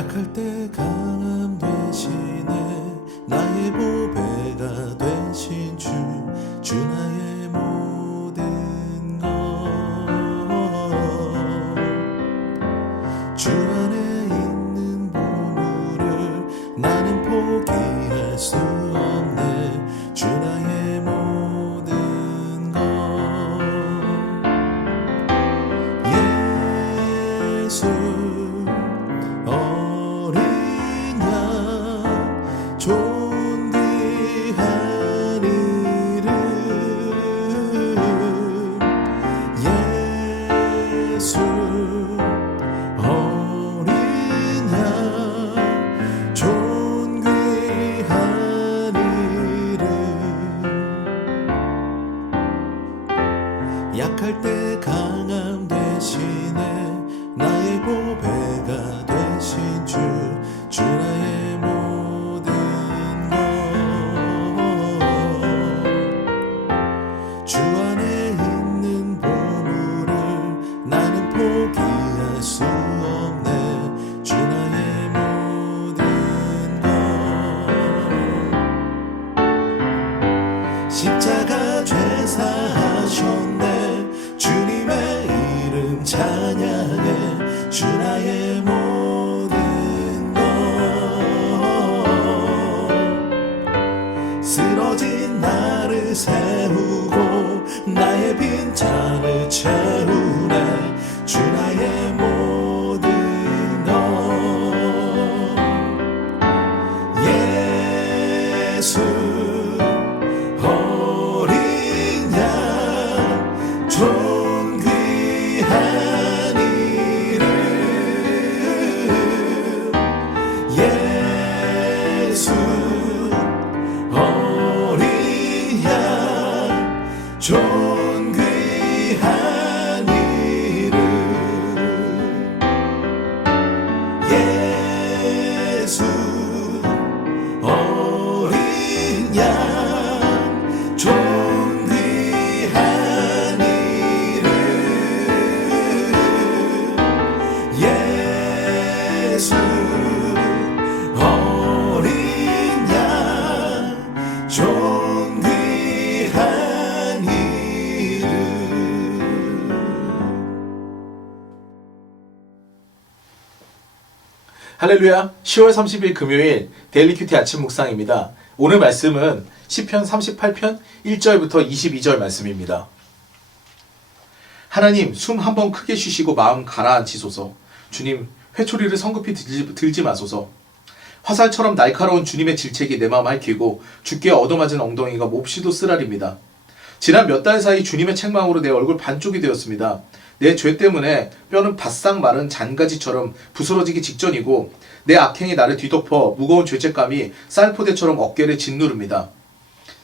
약할 때 강함 되시네 나의 보배가 되신 주 나의 모든 것 주 안에 있는 보물을 나는 포기할 수 없네 주 나의 모든 것 예수 어린 양 존귀한 이름 예수 어린 양 존귀한 이름 약할 때 강함 되시네 나의 보배가 되신 주 나의 모든 것 주 안에 있는 보물을 나는 포기할 수 없네 주 나의 모든 것 십자가 죄사하셨네 주님의 이름 찬양해 주 나의 모든 것 쓰러진 나를 세우고 나의 빈잔을 채우네 주 나의 모든 것 예수 어린 양 존귀한 이름 예수 어린 양 존귀한 이름 예수 어린 양 존귀한 이름 예수 어린 양 존귀한 이름 할렐루야. 10월 30일 금요일 데일리 큐티 아침 묵상입니다. 오늘 말씀은 시편 38편 1절부터 22절 말씀입니다. 하나님, 숨 한번 크게 쉬시고 마음 가라앉히소서. 주님, 회초리를 성급히 들지 마소서. 화살처럼 날카로운 주님의 질책이 내 마음 핥히고 주께 얻어맞은 엉덩이가 몹시도 쓰라립니다. 지난 몇 달 사이 주님의 책망으로 내 얼굴 반쪽이 되었습니다. 내 죄 때문에 뼈는 바싹 마른 잔가지처럼 부스러지기 직전이고 내 악행이 나를 뒤덮어 무거운 죄책감이 쌀포대처럼 어깨를 짓누릅니다.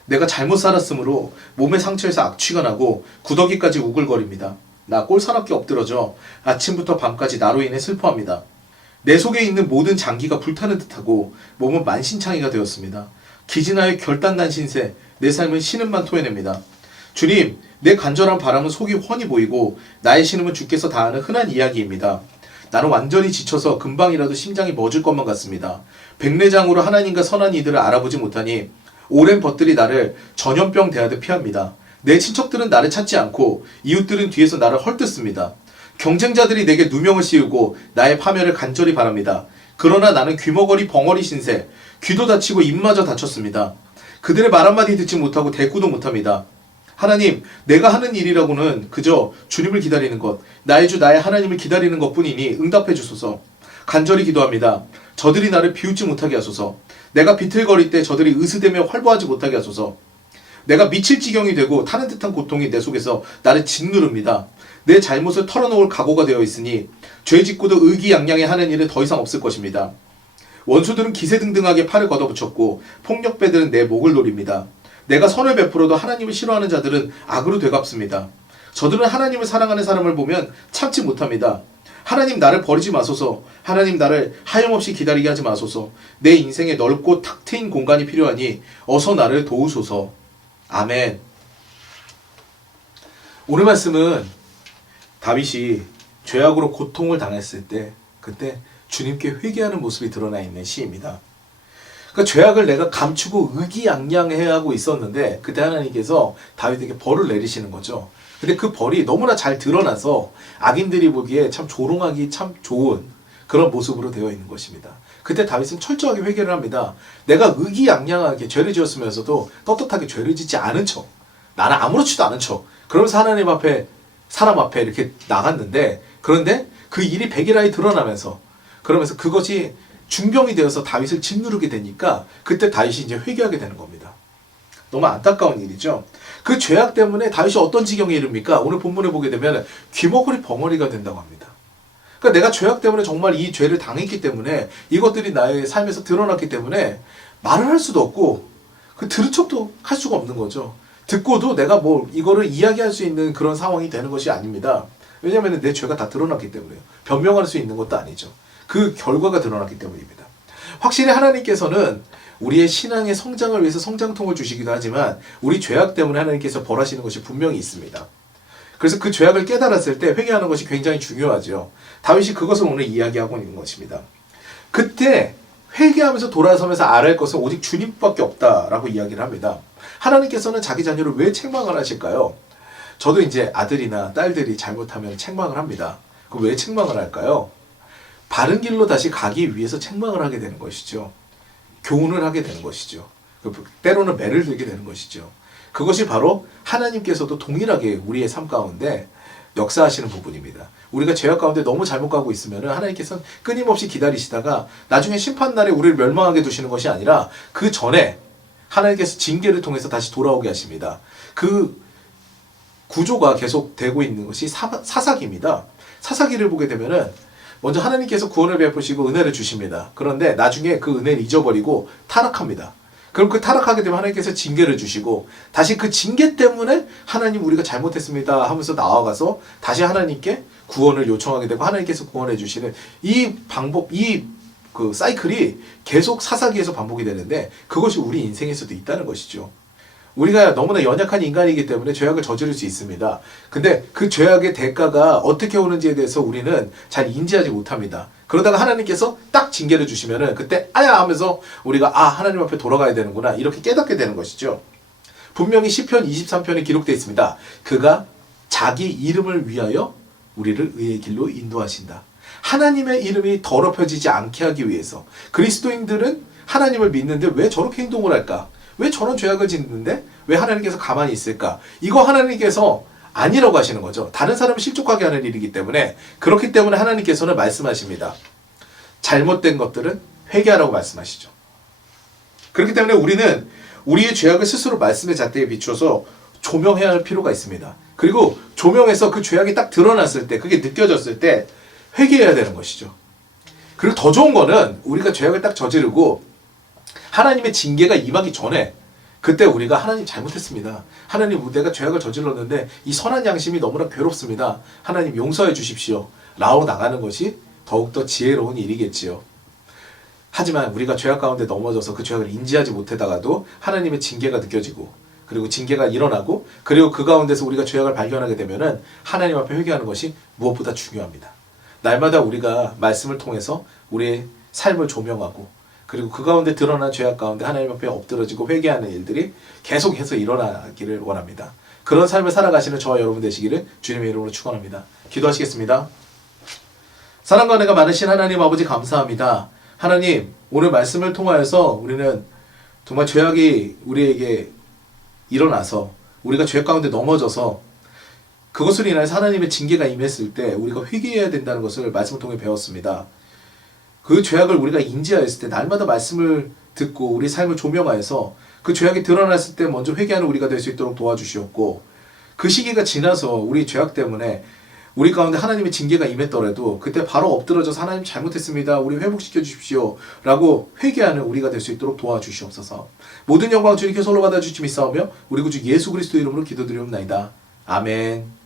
내가 잘못 살았으므로 몸의 상처에서 악취가 나고 구더기까지 우글거립니다. 나 꼴사납게 엎드러져 아침부터 밤까지 나로 인해 슬퍼합니다. 내 속에 있는 모든 장기가 불타는 듯하고 몸은 만신창이가 되었습니다. 기진하여 결단난 신세, 내 삶은 신음만 토해냅니다. 주님, 내 간절한 바람은 속이 훤히 보이고 나의 신음은 주께서 다 아는 흔한 이야기입니다. 나는 완전히 지쳐서 금방이라도 심장이 멎을 것만 같습니다. 백내장으로 하나님과 선한 이들을 알아보지 못하니 오랜 벗들이 나를 전염병 대하듯 피합니다. 내 친척들은 나를 찾지 않고 이웃들은 뒤에서 나를 헐뜯습니다. 경쟁자들이 내게 누명을 씌우고 나의 파멸을 간절히 바랍니다. 그러나 나는 귀머거리 벙어리 신세, 귀도 다치고 입마저 다쳤습니다. 그들의 말 한마디 듣지 못하고 대꾸도 못합니다. 하나님, 내가 하는 일이라고는 그저 주님을 기다리는 것, 나의 주 나의 하나님을 기다리는 것뿐이니 응답해 주소서. 간절히 기도합니다. 저들이 나를 비웃지 못하게 하소서. 내가 비틀거릴 때 저들이 으스대며 활보하지 못하게 하소서. 내가 미칠 지경이 되고 타는 듯한 고통이 내 속에서 나를 짓누릅니다. 내 잘못을 털어놓을 각오가 되어 있으니 죄 짓고도 의기양양해 하는 일은 더 이상 없을 것입니다. 원수들은 기세등등하게 팔을 걷어붙였고 폭력배들은 내 목을 노립니다. 내가 선을 베풀어도 하나님을 싫어하는 자들은 악으로 되갚습니다. 저들은 하나님을 사랑하는 사람을 보면 참지 못합니다. 하나님 나를 버리지 마소서. 하나님 나를 하염없이 기다리게 하지 마소서. 내 인생에 넓고 탁 트인 공간이 필요하니 어서 나를 도우소서. 아멘. 오늘 말씀은 다윗이 죄악으로 고통을 당했을 때 그때 주님께 회개하는 모습이 드러나 있는 시입니다. 그러니까 죄악을 내가 감추고 의기양양해 하고 있었는데 그때 하나님께서 다윗에게 벌을 내리시는 거죠. 근데 그 벌이 너무나 잘 드러나서 악인들이 보기에 참 조롱하기 참 좋은 그런 모습으로 되어 있는 것입니다. 그때 다윗은 철저하게 회개를 합니다. 내가 의기양양하게 죄를 지었으면서도 떳떳하게 죄를 짓지 않은 척, 나는 아무렇지도 않은 척, 그러면서 하나님 앞에, 사람 앞에 이렇게 나갔는데, 그런데 그 일이 백일하에 드러나면서, 그러면서 그것이 중병이 되어서 다윗을 짓누르게 되니까 그때 다윗이 이제 회개하게 되는 겁니다. 너무 안타까운 일이죠. 그 죄악 때문에 다윗이 어떤 지경에 이릅니까? 오늘 본문에 보게 되면 귀머거리 벙어리가 된다고 합니다. 그러니까 내가 죄악 때문에 정말 이 죄를 당했기 때문에 이것들이 나의 삶에서 드러났기 때문에 말을 할 수도 없고 들은 척도 할 수가 없는 거죠. 듣고도 내가 뭐 이거를 이야기할 수 있는 그런 상황이 되는 것이 아닙니다. 왜냐하면 내 죄가 다 드러났기 때문에요. 변명할 수 있는 것도 아니죠. 그 결과가 드러났기 때문입니다. 확실히 하나님께서는 우리의 신앙의 성장을 위해서 성장통을 주시기도 하지만 우리 죄악 때문에 하나님께서 벌하시는 것이 분명히 있습니다. 그래서 그 죄악을 깨달았을 때 회개하는 것이 굉장히 중요하죠. 다윗이 그것을 오늘 이야기하고 있는 것입니다. 그때 회개하면서 돌아서면서 알아야 할 것은 오직 주님밖에 없다라고 이야기를 합니다. 하나님께서는 자기 자녀를 왜 책망을 하실까요? 저도 이제 아들이나 딸들이 잘못하면 책망을 합니다. 그럼 왜 책망을 할까요? 바른 길로 다시 가기 위해서 책망을 하게 되는 것이죠. 교훈을 하게 되는 것이죠. 때로는 매를 들게 되는 것이죠. 그것이 바로 하나님께서도 동일하게 우리의 삶 가운데 역사하시는 부분입니다. 우리가 죄악 가운데 너무 잘못 가고 있으면 하나님께서는 끊임없이 기다리시다가 나중에 심판날에 우리를 멸망하게 두시는 것이 아니라 그 전에 하나님께서 징계를 통해서 다시 돌아오게 하십니다. 그 구조가 계속 되고 있는 것이 사사기입니다. 사사기를 보게 되면은 먼저 하나님께서 구원을 베푸시고 은혜를 주십니다. 그런데 나중에 그 은혜를 잊어버리고 타락합니다. 그럼 그 타락하게 되면 하나님께서 징계를 주시고 다시 그 징계 때문에 하나님 우리가 잘못했습니다 하면서 나아가서 다시 하나님께 구원을 요청하게 되고 하나님께서 구원해 주시는 이 방법, 그 사이클이 계속 사사기에서 반복이 되는데 그것이 우리 인생에서도 있다는 것이죠. 우리가 너무나 연약한 인간이기 때문에 죄악을 저지를 수 있습니다. 근데 그 죄악의 대가가 어떻게 오는지에 대해서 우리는 잘 인지하지 못합니다. 그러다가 하나님께서 딱 징계를 주시면은 그때 아야 하면서 우리가 하나님 앞에 돌아가야 되는구나 이렇게 깨닫게 되는 것이죠. 분명히 시편 23편에 기록되어 있습니다. 그가 자기 이름을 위하여 우리를 의의 길로 인도하신다. 하나님의 이름이 더럽혀지지 않게 하기 위해서 그리스도인들은 하나님을 믿는데 왜 저렇게 행동을 할까? 왜 저런 죄악을 짓는데 왜 하나님께서 가만히 있을까? 이거 하나님께서 아니라고 하시는 거죠. 다른 사람을 실족하게 하는 일이기 때문에 그렇기 때문에 하나님께서는 말씀하십니다. 잘못된 것들은 회개하라고 말씀하시죠. 그렇기 때문에 우리는 우리의 죄악을 스스로 말씀의 잣대에 비추어서 조명해야 할 필요가 있습니다. 그리고 조명해서 그 죄악이 딱 드러났을 때 그게 느껴졌을 때 회개해야 되는 것이죠. 그리고 더 좋은 거는 우리가 죄악을 딱 저지르고 하나님의 징계가 임하기 전에 그때 우리가 하나님 잘못했습니다. 하나님 내가 죄악을 저질렀는데 이 선한 양심이 너무나 괴롭습니다. 하나님 용서해 주십시오. 라고 나가는 것이 더욱더 지혜로운 일이겠지요. 하지만 우리가 죄악 가운데 넘어져서 그 죄악을 인지하지 못하다가도 하나님의 징계가 느껴지고 그리고 징계가 일어나고 그리고 그 가운데서 우리가 죄악을 발견하게 되면은 하나님 앞에 회개하는 것이 무엇보다 중요합니다. 날마다 우리가 말씀을 통해서 우리의 삶을 조명하고 그리고 그 가운데 드러난 죄악 가운데 하나님 앞에 엎드러지고 회개하는 일들이 계속해서 일어나기를 원합니다. 그런 삶을 살아가시는 저와 여러분 되시기를 주님의 이름으로 축원합니다. 기도하시겠습니다. 사랑과 은혜가 많으신 하나님 아버지 감사합니다. 하나님 오늘 말씀을 통하여서 우리는 정말 죄악이 우리에게 일어나서 우리가 죄 가운데 넘어져서 그것으로 인해서 하나님의 징계가 임했을 때 우리가 회개해야 된다는 것을 말씀을 통해 배웠습니다. 그 죄악을 우리가 인지하였을 때 날마다 말씀을 듣고 우리 삶을 조명하여서 그 죄악이 드러났을 때 먼저 회개하는 우리가 될 수 있도록 도와주시었고 그 시기가 지나서 우리 죄악 때문에 우리 가운데 하나님의 징계가 임했더라도 그때 바로 엎드러져서 하나님 잘못했습니다. 우리 회복시켜 주십시오. 라고 회개하는 우리가 될 수 있도록 도와주시옵소서. 모든 영광 주님께 홀로 받아주시며 싸우며 우리 구주 예수 그리스도 이름으로 기도드리옵나이다. 아멘.